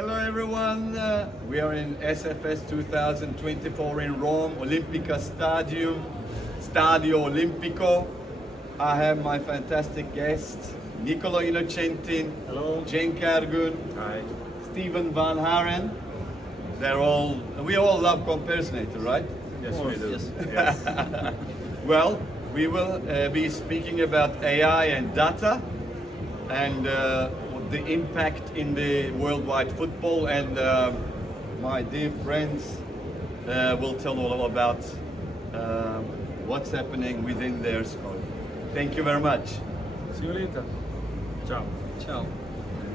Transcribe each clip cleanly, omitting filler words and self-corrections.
Hello everyone, we are in SFS24 in Rome, Stadio Olimpico. I have my fantastic guests, Nicola Innocentin, hello, Tarkan Batgun, hi, Stephen Vanharen. We all love Comparisonator, right? yes we do. Yes. Yes. Well, we will be speaking about AI and data and the impact in the worldwide football, and my dear friends will tell all about what's happening within their scope. Thank you very much. See you later. Ciao. Ciao.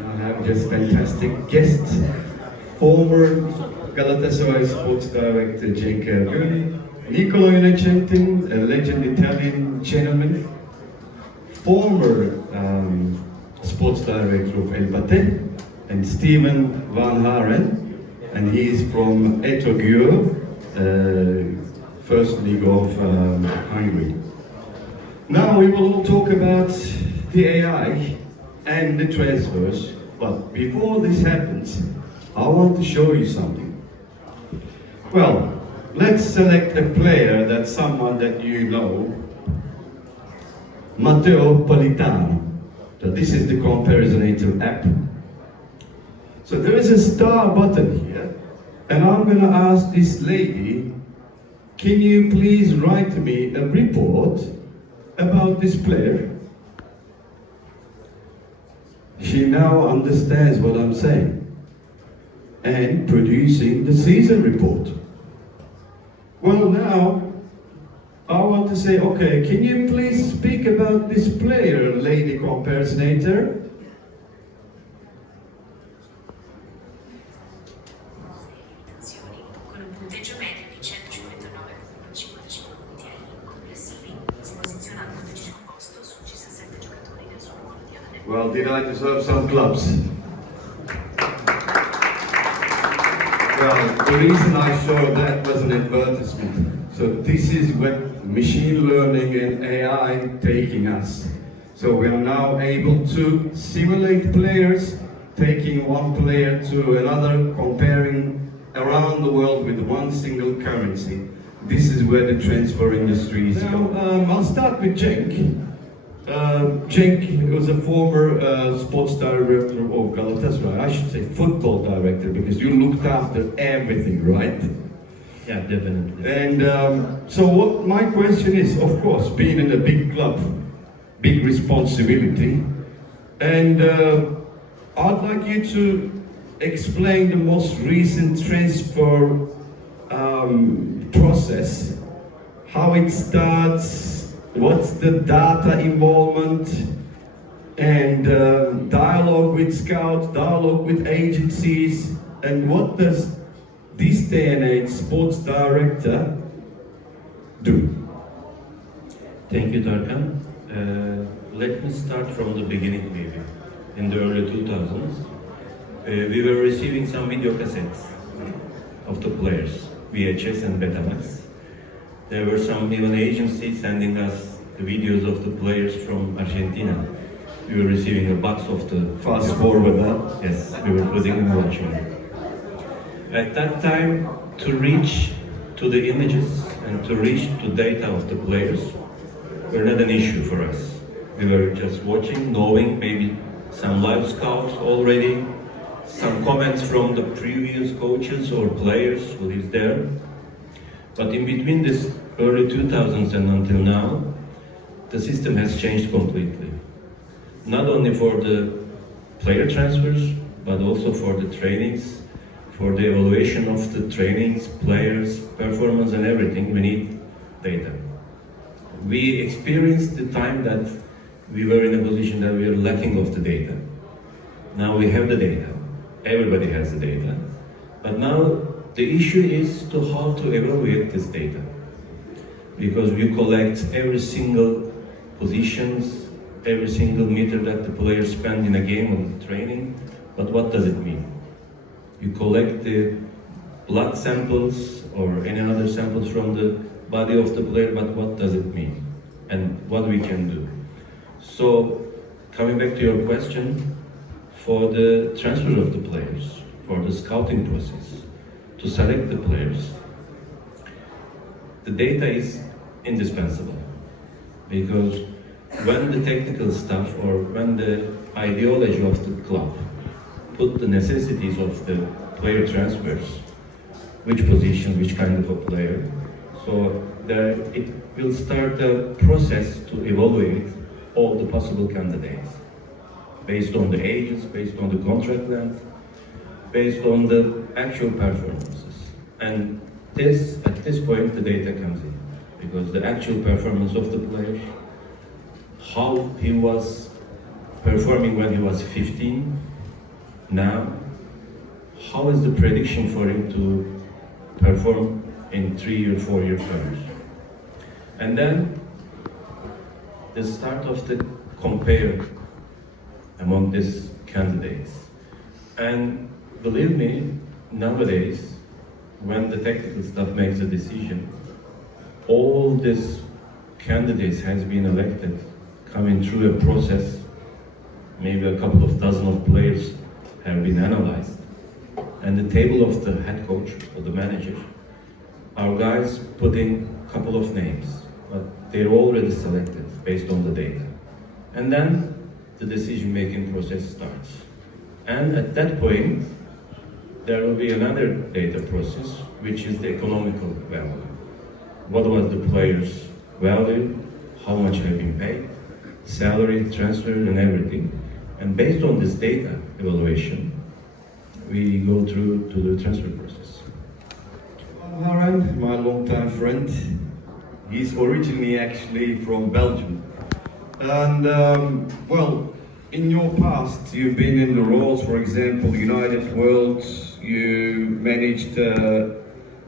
I have just fantastic guests. Former Galatasaray Sports Director Győr, Nicola Innocentin, a legend Italian gentleman, former Sports Director of FATEH, and Stephen Vanharen, and he is from Győr, First League of Hungary. Now we will talk about the AI and the transfers, but before this happens, I want to show you something. Well, let's select a player that's someone that you know, Matteo Politano. So this is the Comparisonator app. So there is a star button here, and I'm going to ask this lady, can you please write me a report about this player? She now understands what I'm saying and producing the season report. Well, now I want to say, okay, can you please speak about this player, Lady Comparisonator? Well, did I deserve some claps? Well, the reason I showed that was an advertisement. So this is what machine learning and AI taking us. So we are now able to simulate players, taking one player to another, comparing around the world with one single currency. This is where the transfer industry is going. I'll start with Cenk. Cenk was a former sports director of Galatasaray. I should say football director, because you looked after everything, right? Yeah, definitely. And so what my question is, of course, being in a big club, big responsibility, and I'd like you to explain the most recent transfer process, how it starts, what's the data involvement, and dialogue with scouts, dialogue with agencies, and what does this day and age sports director do? Thank you, Tarkan. Let me start from the beginning, maybe. In the early 2000s, we were receiving some video cassettes of the players, VHS and Betamax. There were some even agencies sending us the videos of the players from Argentina. We were receiving a box of the... Fast forward that. Yes, we were putting and watching. At that time, to reach to the images and to reach to data of the players were not an issue for us. We were just watching, knowing maybe some live scouts already, some comments from the previous coaches or players who is there. But in between this early 2000s and until now, the system has changed completely. Not only for the player transfers, but also for the trainings, for the evaluation of the trainings, players, performance and everything, we need data. We experienced the time that we were in a position that we are lacking of the data. Now we have the data. Everybody has the data. But now the issue is to how to evaluate this data. Because we collect every single positions, every single meter that the players spend in a game or the training, but what does it mean? You collect the blood samples or any other samples from the body of the player, but what does it mean? And what we can do? So, coming back to your question, for the transfer of the players, for the scouting process, to select the players, the data is indispensable. Because when the technical staff or when the ideology of the club put the necessities of the player transfers, which positions, which kind of a player, so it will start a process to evaluate all the possible candidates based on the ages, based on the contract length, based on the actual performances. And at this point the data comes in, because the actual performance of the player, how he was performing when he was 15, now, how is the prediction for him to perform in 3 or 4 year terms? And then the start of the compare among these candidates. And believe me, nowadays, when the technical staff makes a decision, all these candidates has been elected, coming through a process, maybe a couple of dozen of players have been analyzed, and the table of the head coach or the manager, our guys put in a couple of names, but they're already selected based on the data. And then the decision-making process starts. And at that point, there will be another data process, which is the economical value. What was the player's value, how much have been paid, salary, transfer, and everything. And based on this data evaluation, we go through to the transfer process. Vanharen, my longtime friend, he's originally actually from Belgium. And well, in your past, you've been in the roles, for example, United World, you managed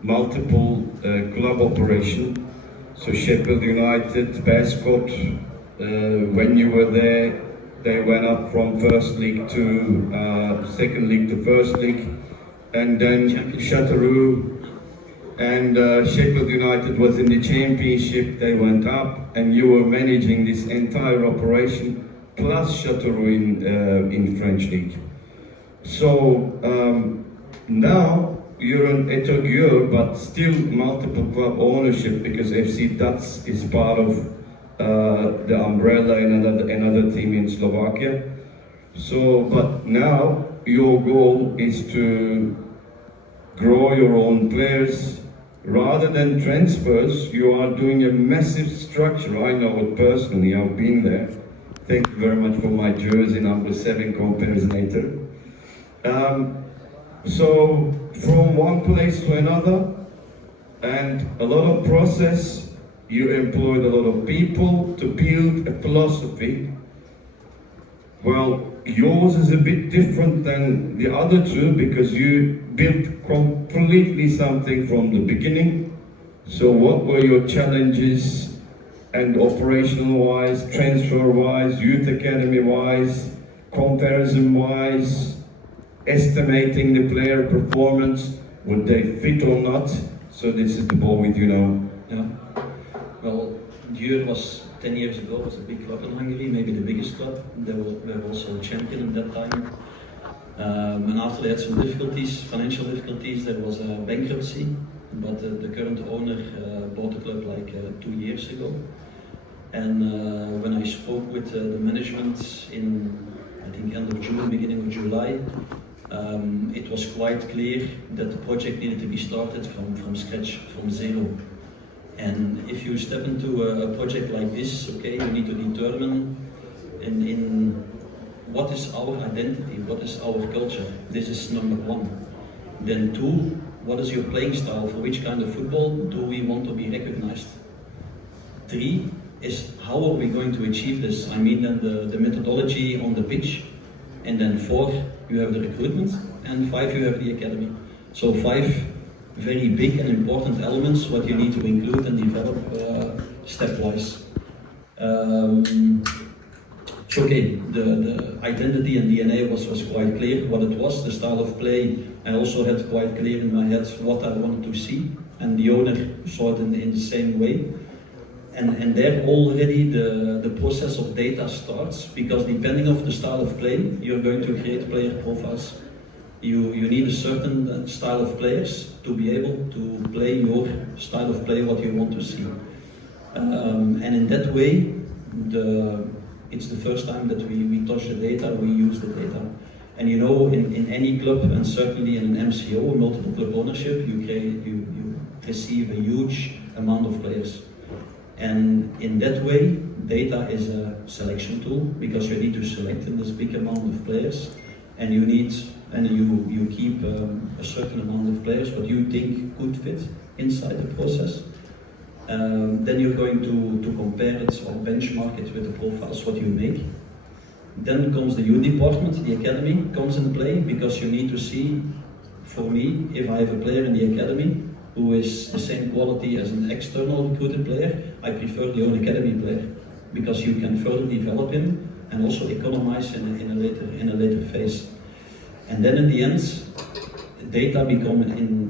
multiple club operation. So Sheffield United, Bascott, when you were there, they went up from first league to second league to first league, and then Châteauroux and Sheffield United was in the championship, they went up, and you were managing this entire operation, plus Châteauroux in French league. So now you're an Győr, but still multiple club ownership, because FC Dutz is part of the umbrella in another team in Slovakia. So, but now your goal is to grow your own players. Rather than transfers, you are doing a massive structure. I know it personally, I've been there. Thank you very much for my jersey, number 7 Comparisonator. So, from one place to another, and a lot of process, you employed a lot of people to build a philosophy. Well, yours is a bit different than the other two, because you built completely something from the beginning. So what were your challenges, and operational-wise, transfer-wise, youth academy-wise, comparison-wise, estimating the player performance, would they fit or not? So this is the ball with you now. Yeah. Well, Győr was 10 years ago, was a big club in Hungary, maybe the biggest club. They were also a champion at that time. And after they had some difficulties, financial difficulties, there was a bankruptcy. But the current owner bought the club like 2 years ago. And when I spoke with the management in, I think, end of June, beginning of July, it was quite clear that the project needed to be started from scratch, from zero. And if you step into a project like this, okay, you need to determine in what is our identity, what is our culture. This is number 1. Then 2, what is your playing style? For which kind of football do we want to be recognized? 3 is how are we going to achieve this? I mean, then the methodology on the pitch. And then 4, you have the recruitment, and 5, you have the academy. So 5 very big and important elements what you need to include and develop stepwise. So okay, the identity and DNA was quite clear what it was, the style of play. I also had quite clear in my head what I wanted to see, and the owner saw it in the same way. And there already the process of data starts, because depending on the style of play, you're going to create player profiles. You need a certain style of players to be able to play your style of play, what you want to see. And in that way, it's the first time that we touch the data, we use the data. And you know, in any club, and certainly in an MCO, multiple club ownership, you receive a huge amount of players. And in that way, data is a selection tool, because you need to select in this big amount of players, and you keep a certain amount of players what you think could fit inside the process. Then you're going to compare it or benchmark it with the profiles what you make. Then comes the youth department, the academy comes into play, because you need to see, for me, if I have a player in the academy who is the same quality as an external recruited player, I prefer the own academy player, because you can further develop him and also economize in a later phase. And then in the end, data become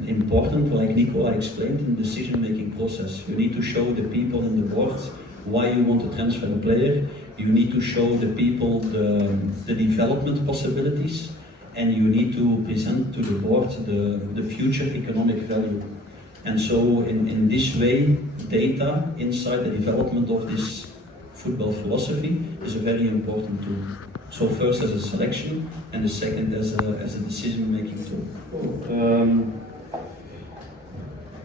important, like Nicola explained, in the decision-making process. You need to show the people in the board why you want to transfer a player. You need to show the people the development possibilities, and you need to present to the board the future economic value. And so in this way, data inside the development of this football philosophy is a very important tool. So first as a selection, and the second as a decision-making tool.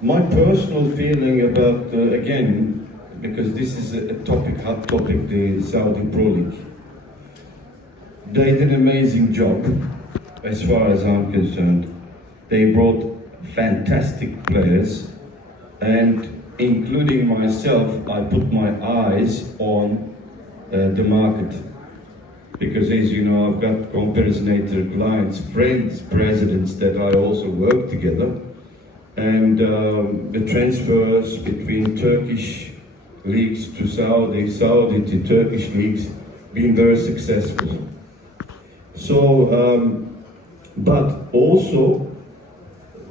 My personal feeling about, again, because this is a hot topic, the Saudi Pro League. They did an amazing job, as far as I'm concerned. They brought fantastic players, and including myself, I put my eyes on the market. Because as you know, I've got Comparisonator clients, friends, presidents that I also work together. And the transfers between Turkish leagues to Saudi to Turkish leagues been very successful. So, but also,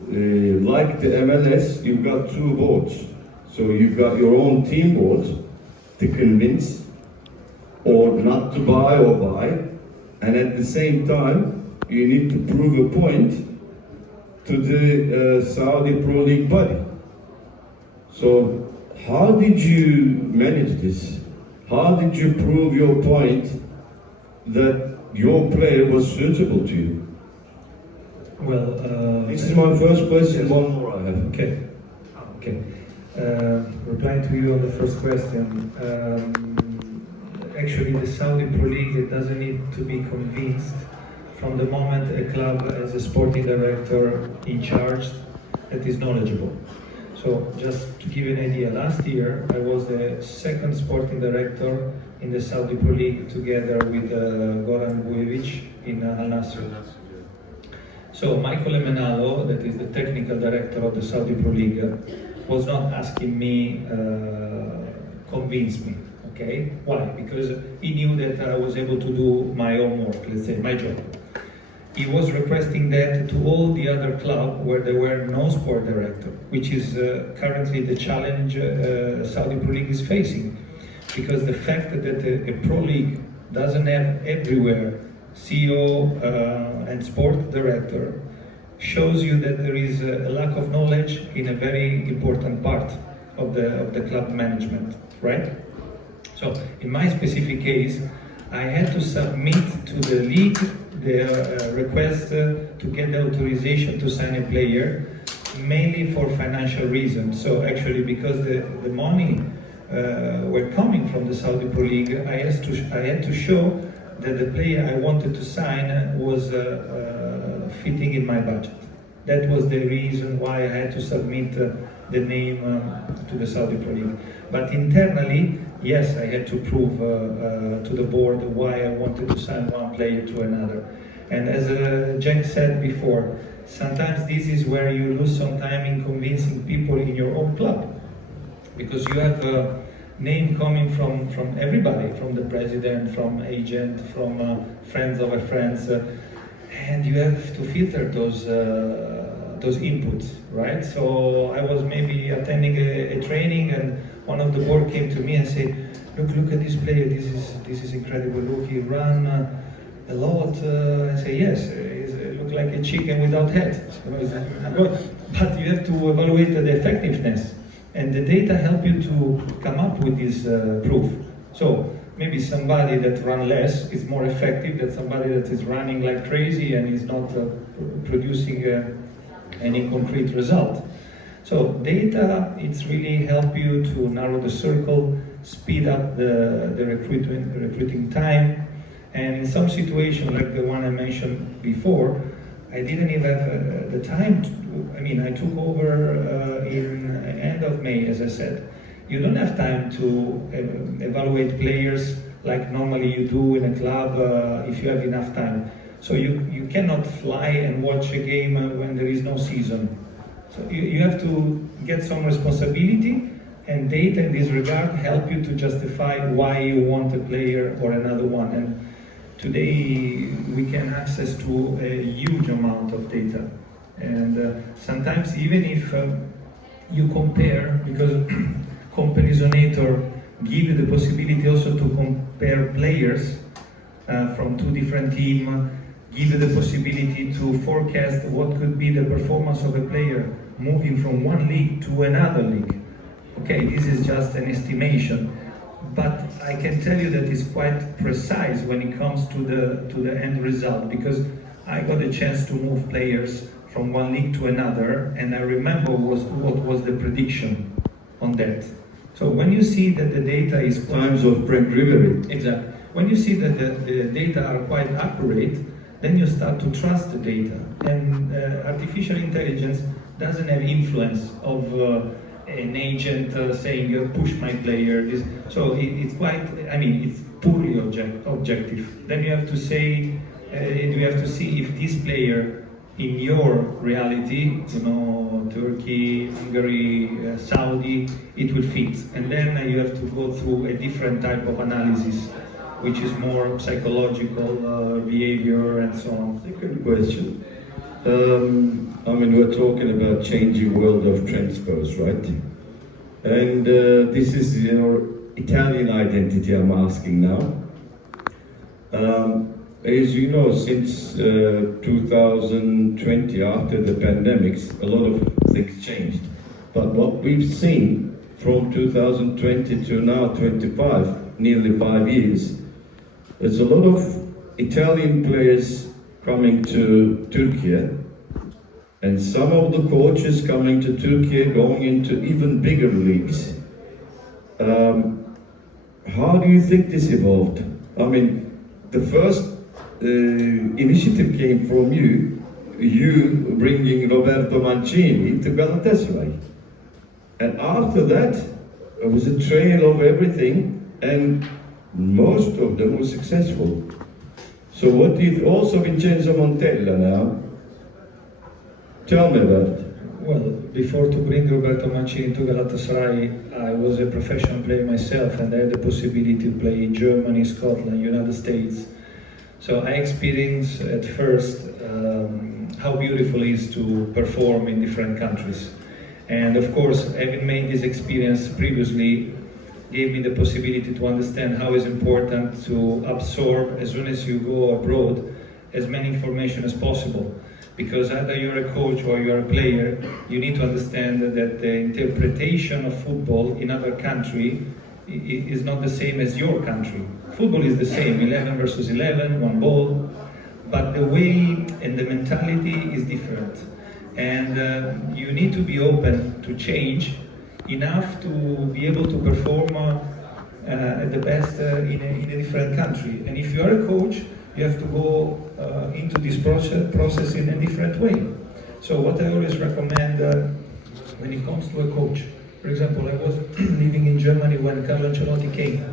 like the MLS, you've got two boards. So you've got your own team board to convince or not to buy or buy, and at the same time, you need to prove a point to the Saudi Pro League body. So how did you manage this? How did you prove your point that your player was suitable to you? Well, this is my first question. Yes. One more I have. Okay. Replying to you on the first question. Actually, the Saudi Pro League doesn't need to be convinced from the moment a club has a sporting director in charge that is knowledgeable. So just to give you an idea, last year I was the second sporting director in the Saudi Pro League together with Goran Vujovic in Al Nassr. So Michael Emenalo, that is the technical director of the Saudi Pro League, was not asking me, convince me, okay? Why? Because he knew that I was able to do my own work, let's say, my job. He was requesting that to all the other clubs where there were no sport director, which is currently the challenge Saudi Pro League is facing. Because the fact that a Pro League doesn't have everywhere CEO and sport director shows you that there is a lack of knowledge in a very important part of the club management, right? So in my specific case, I had to submit to the league the request to get the authorization to sign a player, mainly for financial reasons. So actually, because the money were coming from the Saudi Pro League, I had to show that the player I wanted to sign was fitting in my budget. That was the reason why I had to submit the name to the Saudi Pro League. But internally, yes, I had to prove to the board why I wanted to sign one player to another. And as Jack said before, sometimes this is where you lose some time in convincing people in your own club. Because you have a name coming from everybody, from the president, from agent, from friends of a friends, and you have to filter those inputs, right? So I was maybe attending a training, and one of the board came to me and said, look at this player, this is incredible, look, he ran a lot. I say, yes, he look like a chicken without head. But you have to evaluate the effectiveness, and the data help you to come up with this proof. So maybe somebody that runs less is more effective than somebody that is running like crazy and is not producing any concrete result. So data, it's really help you to narrow the circle, speed up the recruiting time, and in some situation like the one I mentioned before, I didn't even have the time to, I took over in end of May, as I said. You don't have time to evaluate players like normally you do in a club if you have enough time. So you cannot fly and watch a game when there is no season. So you have to get some responsibility, and data in this regard help you to justify why you want a player or another one. And today we can access to a huge amount of data. And sometimes even if you compare, because Comparisonator give you the possibility also to compare players from two different teams, give you the possibility to forecast what could be the performance of a player moving from one league to another league. Okay, this is just an estimation, but I can tell you that it's quite precise when it comes to the end result, because I got a chance to move players from one league to another, and I remember what was the prediction on that. So when you see that the data is times of Frank Riveri. Exactly. When you see that the data are quite accurate, then you start to trust the data. And artificial intelligence doesn't have influence of an agent saying push my player. So it's quite, it's purely objective. Then you have to say, you have to see if this player in your reality, Turkey, Hungary, Saudi, it will fit. And then you have to go through a different type of analysis, which is more psychological behavior and so on. Second question. We're talking about changing world of transfers, right? And this is your Italian identity I'm asking now. As you know, since 2020, after the pandemics, a lot of things changed. But what we've seen from 2020 to now 25, nearly 5 years, there's a lot of Italian players coming to Turkey, and some of the coaches coming to Turkey going into even bigger leagues. How do you think this evolved? The first initiative came from you bringing Roberto Mancini to Galatasaray. And after that, it was a trail of everything, and most of them were successful. So what did also Vincenzo Montella now? Tell me about it. Well, before to bring Roberto Mancini to Galatasaray, I was a professional player myself, and I had the possibility to play in Germany, Scotland, United States. So I experienced at first how beautiful it is to perform in different countries. And of course, having made this experience previously, gave me the possibility to understand how it's important to absorb, as soon as you go abroad, as many information as possible. Because either you're a coach or you're a player, you need to understand that the interpretation of football in other country is not the same as your country. Football is the same, 11 versus 11, one ball, but the way and the mentality is different. And you need to be open to change enough to be able to perform at the best in a different country. And if you are a coach, you have to go into this process in a different way. So what I always recommend when it comes to a coach, for example, I was living in Germany when Carlo Ancelotti came.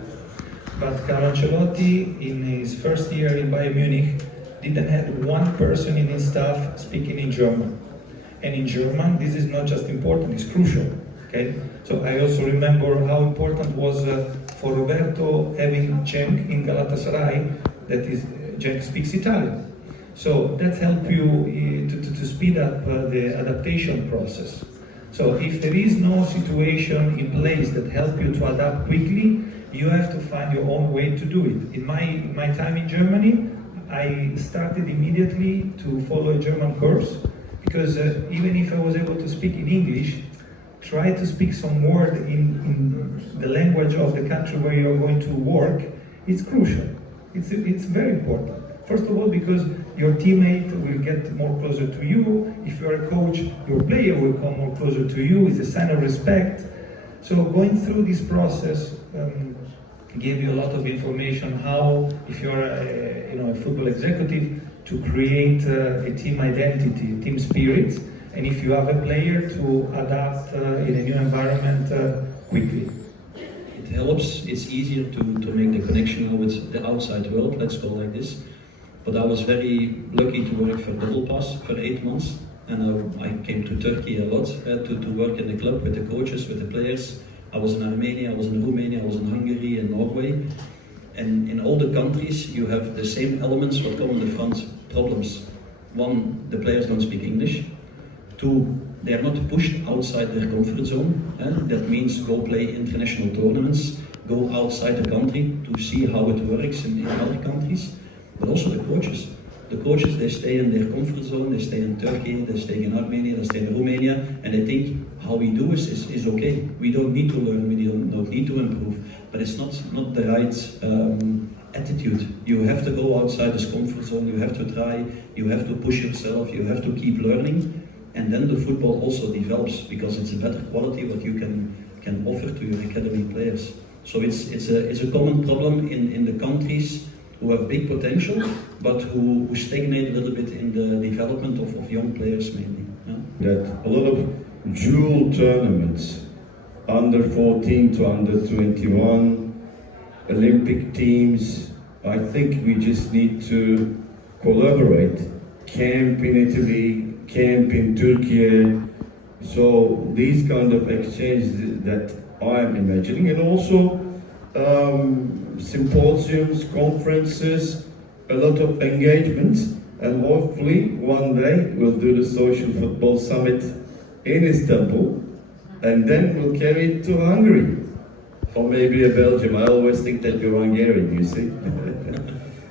But Carlo Ancelotti, in his first year in Bayern Munich, didn't have one person in his staff speaking in German. And in German, this is not just important, it's crucial. Okay? So I also remember how important was for Roberto having Cenk in Galatasaray, that is, Cenk speaks Italian. So that helps you to speed up the adaptation process. So if there is no situation in place that helps you to adapt quickly, you have to find your own way to do it. In my time in Germany, I started immediately to follow a German course, because even if I was able to speak in English, try to speak some word in the language of the country where you're going to work. It's crucial. It's very important. First of all, because your teammate will get more closer to you. If you're a coach, your player will come more closer to you. It's a sign of respect. So going through this process gave you a lot of information how, if you're a football executive, to create a team identity, team spirit, and if you have a player to adapt in a new environment quickly. It helps, it's easier to make the connection with the outside world, let's go like this. But I was very lucky to work for Double Pass for 8 months, and I came to Turkey a lot to work in the club with the coaches, with the players. I was in Armenia, I was in Romania, I was in Hungary and Norway. And in all the countries you have the same elements what come in the front problems. One, the players don't speak English. Two, they are not pushed outside their comfort zone. That means go play international tournaments, go outside the country to see how it works in other countries. But also the coaches. The coaches, they stay in their comfort zone, they stay in Turkey, they stay in Armenia, they stay in Romania, and they think how we do is okay. We don't need to learn, we don't need to improve. But it's not the right attitude. You have to go outside this comfort zone, you have to try, you have to push yourself, you have to keep learning. And then the football also develops, because it's a better quality what you can offer to your academy players. So it's a common problem in the countries who have big potential, but who stagnate a little bit in the development of young players mainly. Yeah? That a lot of jewel tournaments, under 14 to under 21, Olympic teams, I think we just need to collaborate. Camp in Italy, camp in Turkey. So these kind of exchanges that I'm imagining, and also symposiums, conferences, a lot of engagements, and hopefully one day we'll do the Social Football Summit in Istanbul, and then we'll carry it to Hungary, or maybe a Belgium. I always think that you're Hungarian, you see.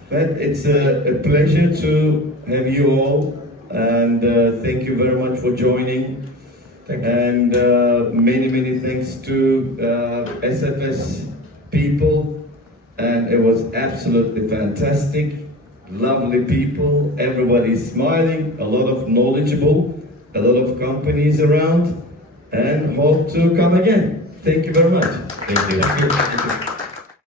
But it's a pleasure to have you all, and thank you very much for joining. Thank you. And many thanks to SFS people, and it was absolutely fantastic. Lovely people, everybody's smiling, a lot of knowledgeable, a lot of companies around, and hope to come again. Thank you very much. Thank you. Thank you.